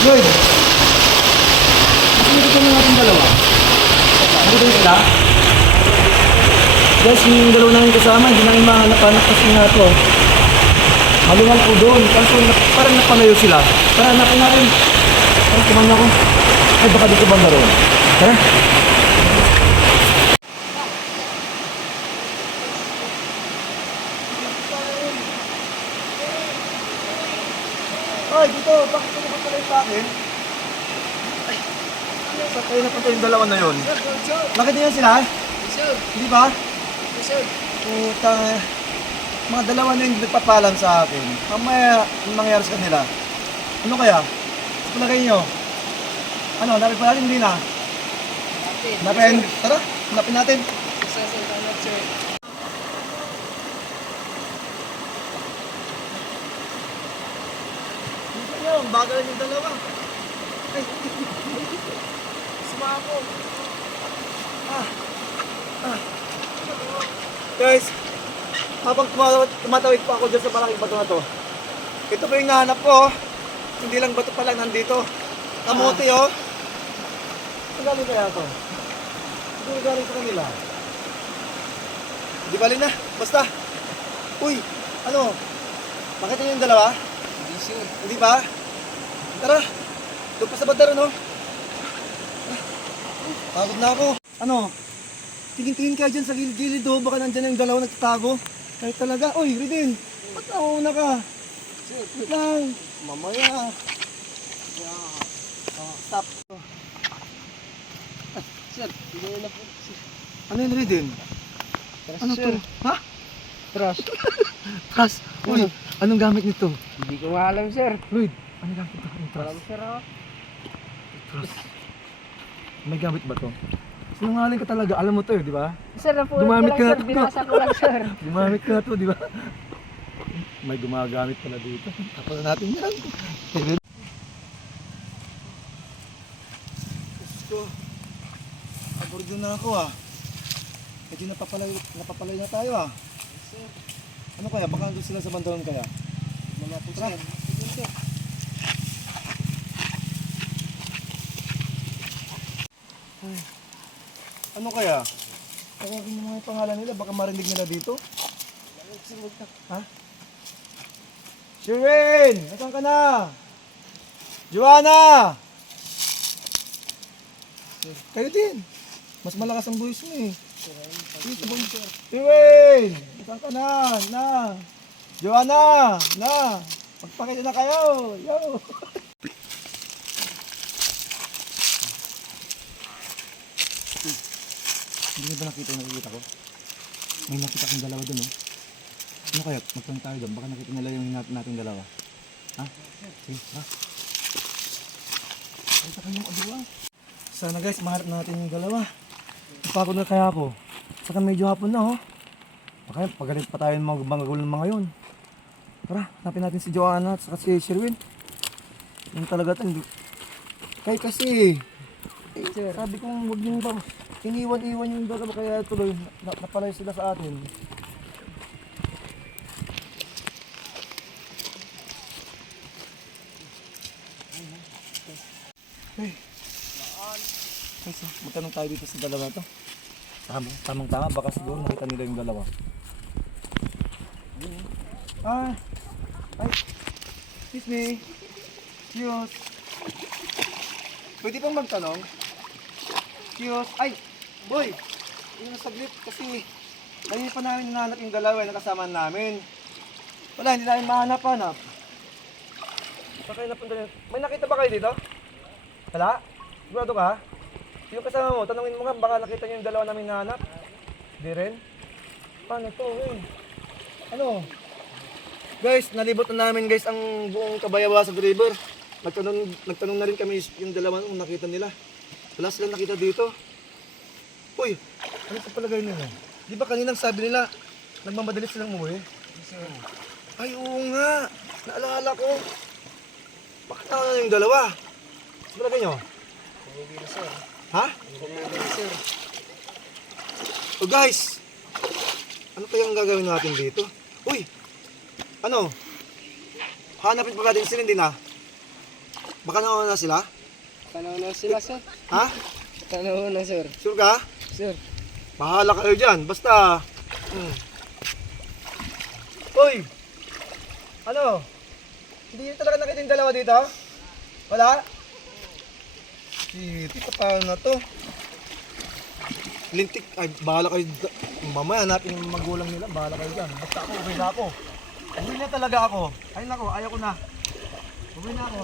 Lloyd, nakikita ko na natin dalawa. Nakikita niyo sila? Guys, yung dalawa namin kasama, hindi namin mahanap-hanap kasi nga ito. Malingan po doon, kaso parang napalayo sila. Tara, hanapin natin. Parang kumanda ko. Ay, baka dito banda roon. Tara. Ay, dito, bakit ka napapalayo sa akin? Ay, saan kayo napunta yung dalawa na yun? Bakit niyo sila? Sir, Hindi ba? sir. Puta, mga dalawa na yung nagpapalam sa akin. Mamaya, anong mangyayari sa kanila? Ano kaya? Sa palagay nyo? Ano, hanapin pa natin? Hindi na. Hanapin, tara, hanapin natin. Sir, hanap, sir. Hindi nyo, bagal yung dalawa. Ay, Sumako. guys, habang tumatawid pa ako dyan sa malaking bato na to, ito pa yung nahanap ko. Hindi lang bato pa lang nandito. Kamote, oh. Saan galing kaya to? Hindi galing sa kanila. Di bali na, basta. Uy, ano? Makita niyo yung dalawa? Hindi, sir. Hindi ba? Tara, doon pa sa bandara, no? Pagod na ako. Ano? Tingin-tingin kayo dyan sa gilid-gilid, oh. Baka nandyan yung dalawa nagtatago. Kahit talaga. Uy, Ridin, ba't nauna ka? Sir, Wait lang. Mamaya. Stop. sir. Hindi na po. Ano yun, Ridin? Ano to? Ha? Trust. Trust. Uy, anong gamit nito? Hindi ko nga alam, sir. Lloyd, anong gamit nito? Alam, sir, ako. Trust. May gamit ba to? Sinungaling ka talaga. Alam mo to, di ba? Sir, napulot Gumamit ko lang, ka sir. na- Binasa ko lang, sir. Gumamit ka na to, di ba? May gumagamit pala dito. Tapos na natin yan. Diyos ko. Abordo na ako ah. Medyo napapalay na tayo ah. Sir, Ano kaya? Baka nandun sila sa bandaron kaya? wala po, Tara. sir. Sige, sir. Ano kaya? Tawagin mo mga yung pangalan nila. Baka marinig nila dito. Ha? Shirin! Nasaan ka na? Joanna! Kayo din. Mas malakas ang buwis mo eh. Shirin! Nasaan ka na? Na! Joanna! Na! Magpakita na kayo! Yo! Hindi ba nakita yung nakikita ko? May nakita kong dalawa dun oh. Ano kaya? Magtanong tayo doon. Baka nakita nila yung nating dalawa. Ha? Sige, ha? Nakita kayong aduwa. Sana guys, maharap natin yung dalawa. Napagod na kaya ako. Saka medyo hapon na oh. Baka pagalit pa tayo ng mga gulo ng mga yun. Tara, hanapin natin si Joanna at saka si Sherwin. Yung talaga ito. Kaya kasi Sir. sabi kong huwag nyo ba iniwan-iwan yung dalawa kaya tuloy napalay sila sa atin. Hey. Ay, so, magtanong tayo dito sa dalawa to. Tamang-tama, baka siguro nakita nila yung dalawa. Ah, ay, excuse me. Excuse. Pwede bang magtanong? Excuse. Ay, boy. Yung saglit kasi kanina pa namin hinahanap yung dalawa na kasama namin. Wala, hindi namin mahanap-hanap. Saan kayo napunta rin? May nakita ba kayo dito? Wala? Sigurado ka? Yung kasama mo, tanungin mo nga, baka nakita niyo yung dalawa namin hinahanap? Di rin? Paano to, eh? Ano? Guys, nalibot na namin guys ang buong Cabayabasag River. Nagtanong na rin kami yung dalawa kung nakita nila. Wala silang nakita dito. Uy, ano sa palagay nila? Di ba kaninang sabi nila, nagmamadali silang umuwi? Ay, oo nga. Naalala ko. Bakit nakita yung dalawa? Sa palagay nyo? Hindi, sir. Ha? Hindi, sir. O guys, ano kayang gagawin natin dito? Uy, ano? Hanapin pa ba din sila, hindi na? Baka nauna na sila? Panahon na sila, sir. Ha? Panahon na, sir. Sure ka? Sir. Bahala kayo dyan. Basta. Uy! Ano? Hindi nyo talaga nakita yung dalawa dito? Wala? Shit, paano na to? Lintik, ay bahala kayo. Mamaya hanapin yung magulang nila. Bahala kayo dyan. Basta ako, uwi na ako. Uwi na talaga ako. Ay nako, ayaw ko na. Uwi na ako.